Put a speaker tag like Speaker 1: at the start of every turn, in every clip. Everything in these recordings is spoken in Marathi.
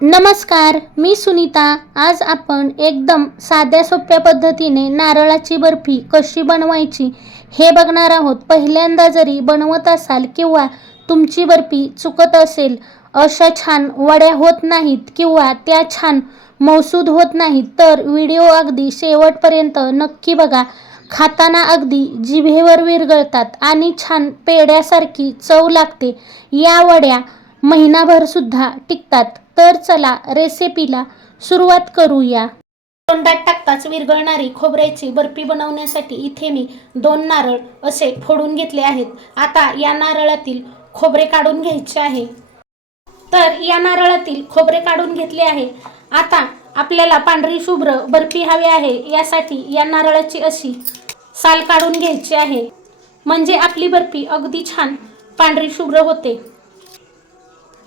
Speaker 1: नमस्कार मी सुनीता. आज आपण एकदम साध्या सोप्या पद्धतीने नारळाची बर्फी कशी बनवायची हे बघणार आहोत. पहिल्यांदा जरी बनवत असाल किंवा तुमची बर्फी चुकत असेल अशा छान वड्या होत नाहीत किंवा त्या छान मौसूद होत नाहीत तर व्हिडिओ अगदी शेवटपर्यंत नक्की बघा. खाताना अगदी जिभेवर विरगळतात आणि छान पेड्यासारखी चव लागते. या वड्या महिनाभरसुद्धा टिकतात. तर चला रेसिपीला सुरुवात करूया. तोंडात टाकताच विरघळणारी खोबऱ्याची बर्फी बनवण्यासाठी इथे मी दोन नारळ असे फोडून घेतले आहेत. आता या नारळातील खोबरे काढून घ्यायचे आहे. तर या नारळातील खोबरे काढून घेतले आहे. आता आपल्याला पांढरी शुभ्र बर्फी हवी आहे. यासाठी या नारळाची अशी साल काढून घ्यायची आहे. म्हणजे आपली बर्फी अगदी छान पांढरी शुभ्र होते.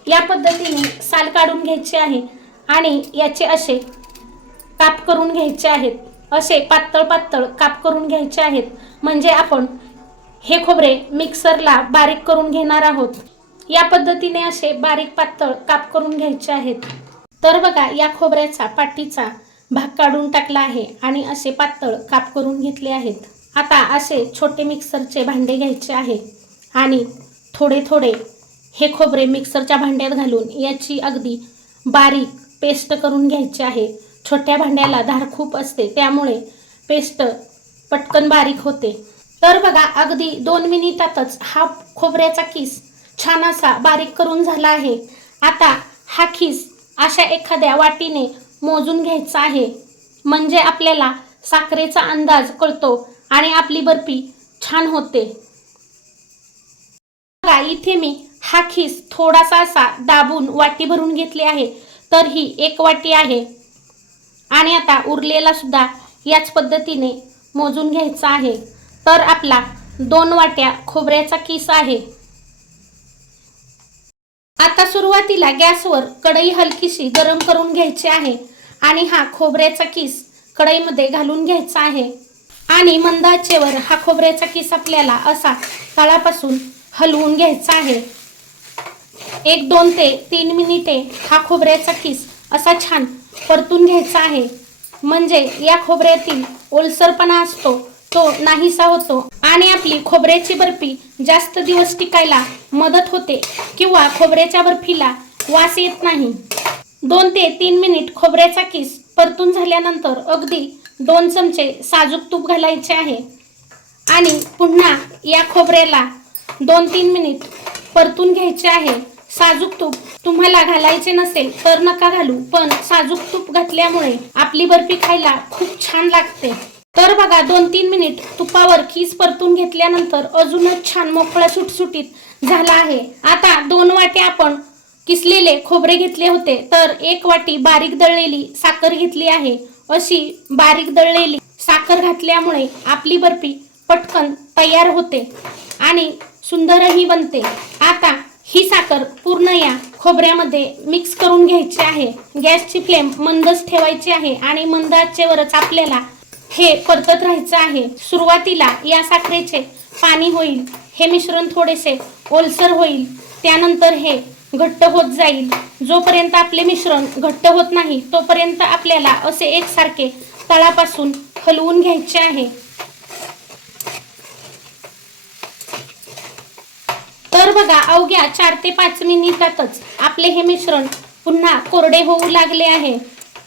Speaker 1: या पद्धतीने साल काढून घ्यायची आहे आणि याचे असे काप करून घ्यायचे आहेत. असे पातळ पातळ काप करून घ्यायचे आहेत. म्हणजे आपण हे खोबरे मिक्सरला बारीक करून घेणार आहोत. या पद्धतीने असे बारीक पातळ काप करून घ्यायचे आहेत. तर बघा या खोबऱ्याचा पाटीचा भाग काढून टाकला आहे आणि असे पातळ काप करून घेतले आहेत. आता असे छोटे मिक्सरचे भांडे घ्यायचे आहे आणि थोडे थोडे हे खोबरे मिक्सरच्या भांड्यात घालून याची अगदी बारीक पेस्ट करून घ्यायची आहे. छोट्या भांड्याला धार खूप असते त्यामुळे पेस्ट पटकन बारीक होते. तर बघा अगदी दोन मिनिटातच हा खोबऱ्याचा किस छान असा बारीक करून झाला आहे. आता हा खिस अशा एखाद्या वाटीने मोजून घ्यायचा आहे. म्हणजे आपल्याला साखरेचा अंदाज कळतो आणि आपली बर्फी छान होते. बघा इथे मी हा खिस थोडासा असा दाबून वाटी भरून घेतली आहे. तर ही एक वाटी आहे. आणि आता उरलेला सुद्धा याच पद्धतीने मोजून घ्यायचा आहे. तर आपला दोन वाट्या खोबऱ्याचा किस आहे. आता सुरुवातीला गॅसवर कढई हलकीशी गरम करून घ्यायची आहे. आणि हा खोबऱ्याचा किस कढईमध्ये घालून घ्यायचा आहे. आणि मंदाचेवर हा खोबऱ्याचा किस आपल्याला असा तळापासून हलवून घ्यायचा आहे. एक दोन ते तीन मिनिटे हा खोबऱ्याचा किस असा छान परतून घ्यायचा आहे. म्हणजे या खोबऱ्यातील ओलसरपणा असतो तो नाहीसा होतो आणि आपली खोबऱ्याची बर्फी जास्त दिवस टिकायला मदत होते किंवा खोबऱ्याच्या बर्फीला वास येत नाही. दोन ते तीन मिनिट खोबऱ्याचा किस परतून झाल्यानंतर अगदी दोन चमचे साजूक तूप घालायचे आहे. आणि पुन्हा या खोबऱ्याला दोन तीन मिनिट परतून घ्यायचे आहे. साजूक तूप. तुम्हाला घालायचे नसेल तर नका घालू पण साजूक तूप घातल्यामुळे आपली बर्फी खायला खूप छान लागते. तर बघा दोन तीन मिनिट तुपावर खीस परतून घेतल्यानंतर अजूनच छान मोकळा सुटसुटीत झाला आहे. आता दोन वाटे आपण किसलेले खोबरे घेतले होते तर एक वाटी बारीक दळलेली साखर घेतली आहे. अशी बारीक दळलेली साखर घातल्यामुळे आपली बर्फी पटकन तयार होते आणि सुंदरही बनते. आता ही साखर पूर्ण या खोबऱ्यामध्ये मिक्स करून घ्यायची आहे. गॅसची फ्लेम मंदच ठेवायची आहे आणि मंद आचेवरच आपल्याला हे परतत राहायचं आहे. सुरुवातीला या साखरेचे पाणी होईल हे मिश्रण थोडेसे ओलसर होईल त्यानंतर हे घट्ट होत जाईल. जोपर्यंत आपले मिश्रण घट्ट होत नाही तोपर्यंत आपल्याला असे एकसारखे तळापासून हलवून घ्यायचे आहे. तर बघा अवघ्या चार ते पाच मिनिटातच आपले हे मिश्रण पुन्हा कोरडे होऊ लागले आहे.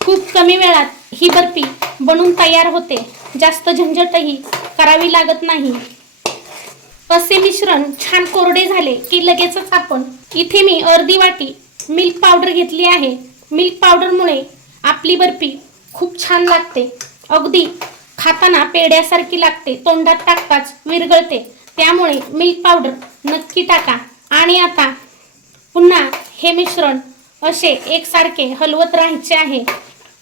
Speaker 1: खूप कमी वेळात ही बर्फी बनून तयार होते. जास्त झंझटही करावी लागत नाही. असे मिश्रण छान कोरडे झाले की लगेचच आपण इथे मी अर्धी वाटी मिल्क पावडर घेतली आहे. मिल्क पावडरमुळे आपली बर्फी खूप छान लागते. अगदी खाताना पेड्यासारखी लागते. तोंडात टाकताच विरगळते त्यामुळे मिल्क पावडर नक्की टाका. आणि आता पुन्हा हे मिश्रण असे एकसारखे हलवत राहायचे आहे.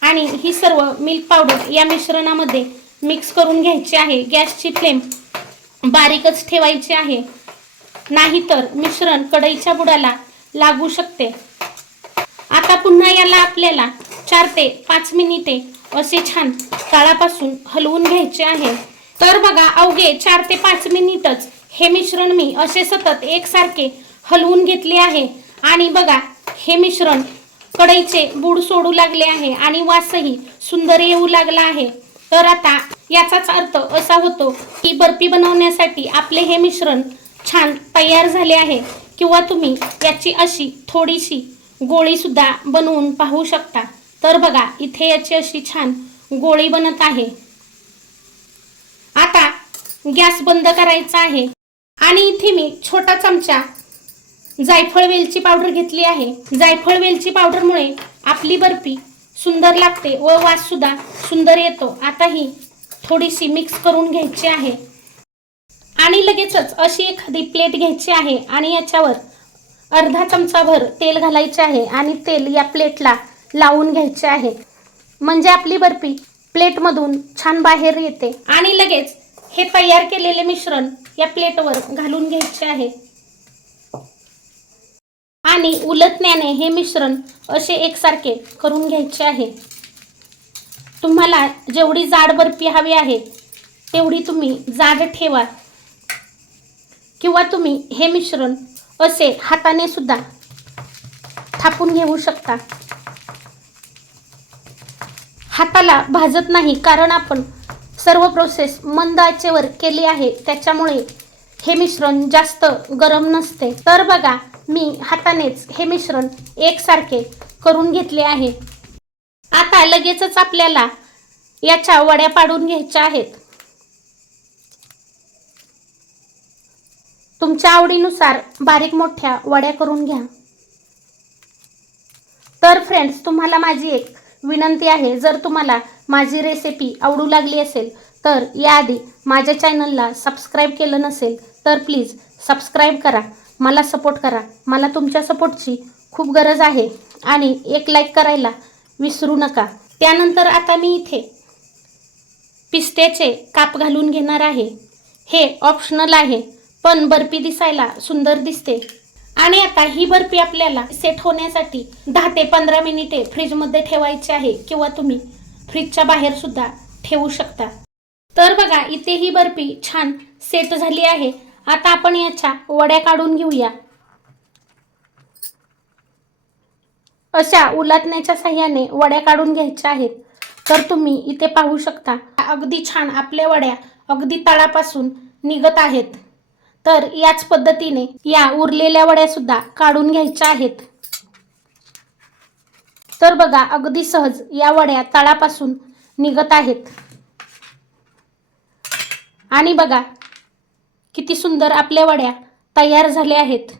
Speaker 1: आणि ही सर्व मिल्क पावडर या मिश्रणामध्ये मिक्स करून घ्यायची आहे. गॅसची फ्लेम बारीकच ठेवायची आहे. नाहीतर मिश्रण कढईच्या बुडाला लागू शकते. आता पुन्हा याला आपल्याला चार ते पाच मिनिटे असे छान तळापासून हलवून घ्यायचे आहे. तर बघा अवघे चार ते पाच मिनिटच हे मिश्रण मी असे सतत एकसारखे हलवून घेतले आहे. आणि बघा हे मिश्रण कढईचे बूड सोडू लागले आहे आणि वासही सुंदर येऊ लागला आहे. तर आता याचाच अर्थ असा होतो की बर्फी बनवण्यासाठी आपले हे मिश्रण छान तयार झाले आहे. किंवा तुम्ही याची अशी थोडीशी गोळीसुद्धा बनवून पाहू शकता. तर बघा इथे याची अशी छान गोळी बनत आहे. आता गॅस बंद करायचा आहे. आणि इथे मी छोटा चमचा जायफळ वेलची पावडर घेतली आहे. जायफळ वेलची पावडरमुळे आपली बर्फी सुंदर लागते व वास सुद्धा सुंदर येतो. आता ही थोडीशी मिक्स करून घ्यायची आहे. आणि लगेचच अशी एखादी प्लेट घ्यायची आहे आणि याच्यावर अर्धा चमचाभर तेल घालायचे आहे आणि तेल या प्लेटला लावून घ्यायचे आहे. म्हणजे आपली बर्फी प्लेटमधून छान बाहेर येते. आणि लगेच हे तयार केलेले मिश्रण या प्लेटवर घालून घ्यायचे आहे. आणि उलटण्याने हे मिश्रण असे एकसारखे करून घ्यायचे आहे. तुम्हाला जेवढी जाड बर्फी हवी आहे तेवढी तुम्ही जाड ठेवा. किंवा तुम्ही हे मिश्रण असे हाताने सुद्धा थापून घेऊ शकता. हाताला भाजत नाही कारण आपण सर्व प्रोसेस मंद आचेवर केली आहे. त्याच्यामुळे हे मिश्रण जास्त गरम नसते. तर बघा मी हातानेच हे मिश्रण एकसारखे करून घेतले आहे. आता लगेचच आपल्याला याच्या वड्या पाडून घ्यायच्या आहेत. तुमच्या आवडीनुसार बारीक मोठ्या वड्या करून घ्या. तर फ्रेंड्स तुम्हाला माझी एक विनंती आहे जर तुम्हाला माझी रेसिपी आवडू लागली असेल तर याआधी माझ्या चॅनलला सबस्क्राईब केलं नसेल तर प्लीज सबस्क्राईब करा मला सपोर्ट करा. मला तुमच्या सपोर्टची खूप गरज आहे आणि एक लाईक करायला विसरू नका. त्यानंतर आता मी इथे पिस्त्याचे काप घालून घेणार आहे. हे ऑप्शनल आहे पण बर्फी दिसायला सुंदर दिसते. आणि आता ही बर्फी आपल्याला सेट होण्यासाठी दहा ते पंधरा मिनिटे फ्रीजमध्ये ठेवायची आहे किंवा तुम्ही फ्रीजच्या बाहेर सुद्धा ठेवू शकता. तर बघा इथे ही बर्फी छान सेट झाली आहे. आता आपण याच्या वड्या काढून घेऊया. अशा उलाटण्याच्या साह्याने वड्या काढून घ्यायच्या आहेत. तर तुम्ही इथे पाहू शकता अगदी छान आपल्या वड्या अगदी तळापासून निघत आहेत. तर याच पद्धतीने या उरलेल्या वड्या सुद्धा काढून घ्यायच्या आहेत. तर बघा अगदी सहज या वड्या तळापासून निघत आहेत. आणि बघा किती सुंदर आपल्या वड्या तयार झाल्या आहेत.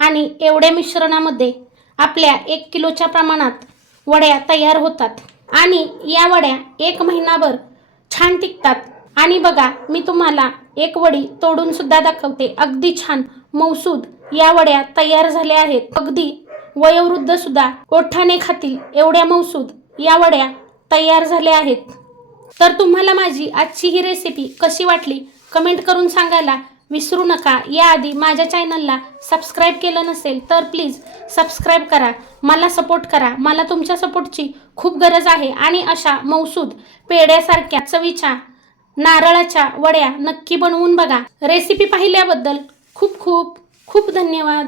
Speaker 1: आणि एवढ्या मिश्रणामध्ये आपल्या एक किलोच्या प्रमाणात वड्या तयार होतात. आणि या वड्या एक महिनाभर छान टिकतात. आणि बघा मी तुम्हाला एक वडी तोडून सुद्धा दाखवते. अगदी छान. मौसूद या वड्या तयार झाल्या आहेत. अगदी वयोवृद्ध सुद्धा ओठाने खातील एवढ्या मौसूद या वड्या तयार झाल्या आहेत. तर तुम्हाला माझी आजची ही रेसिपी कशी वाटली? कमेंट करून सांगायला विसरू नका. याआधी माझ्या चॅनलला सबस्क्राईब केलं नसेल तर प्लीज सबस्क्राईब करा. मला सपोर्ट करा. मला तुमच्या सपोर्टची खूप गरज आहे. आणि अशा मौसूद पेड्यासारख्या चवीच्या नारळाच्या वड्या नक्की बनवून बघा. रेसिपी पाहिल्याबद्दल खूप खूप खूप धन्यवाद.